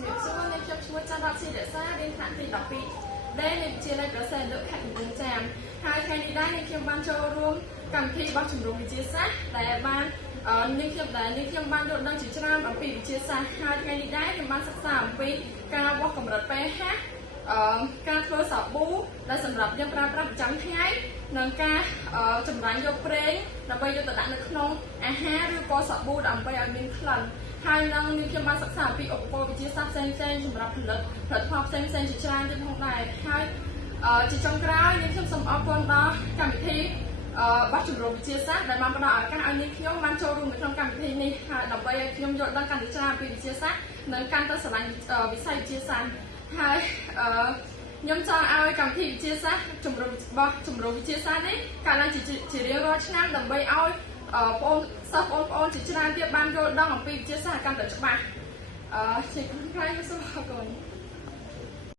ជំរាបសួរអ្នកខ្ញុំឈ្មោះច័ន្ទរតស៊ីរក្សារៀនថ្នាក់ទី12ដែលនៅវិទ្យាល័យប្រសិទ្ធលោកខេត្តកំពង់ចាមហើយថ្ងៃនេះដែរអ្នកខ្ញុំបានចូលរួមកម្មវិធីបោះជំរំវិទ្យាសាស្ត្រដែលបានអ្នកខ្ញុំបានយល់ដឹងជាច្រើនអំពីវិទ្យាសាស្ត្រហើយថ្ងៃនេះដែរខ្ញុំបានសិក្សាអំពីការវាស់កម្រិត pH ការធ្វើសាប៊ូដែលសម្រាប់យើងប្រើប្រាស់ប្រចាំថ្ងៃនិងការចម្រាញ់យកប្រេងដើម្បីយកទៅដាក់នៅក្នុងអាហារឬក៏សាប៊ូដើម្បីឲ្យមានក្លិនហើយនឹងនេះខ្ញុំបានសិក្សាអំពីឧបករណ៍វិទ្យាសាស្ត្រផ្សេងៗសម្រាប់ផលិតផលផ្សេងៗជាច្រើនទៀតផងដែរហើយជាចុងក្រោយនេះខ្ញុំសូមអរគុណដល់កម្មវិធីបោះជំរំវិទ្យាសាស្ត្រដែលបានផ្ដល់ឱកាសឲ្យនេះខ្ញុំបានចូលរួមនៅក្នុងកម្មវិធីនេះហើយដើម្បីឲ្យខ្ញុំយល់ដឹងកាន់តែច្រើនអំពីវិទ្យាសាស្ត្រនិងកាន់តែស្រឡាញ់វិស័យវិទ្យាសាស្ត្រហើយខ្ញុំចង់ឲ្យកម្មវិធីវិទ្យាសាស្ត្របោះជំរំវិទ្យាសាស្ត្រនេះកើតឡើងជារៀងរាល់ឆ្នាំដើម្បីឲ្យបងប្អូនជាច្រើនទៀតបានយល់ដឹងអំពីវិទ្យាសាស្ត្រកាន់តែច្បាស់ជាក្រុមការខ្ញុំសូមអរគុណ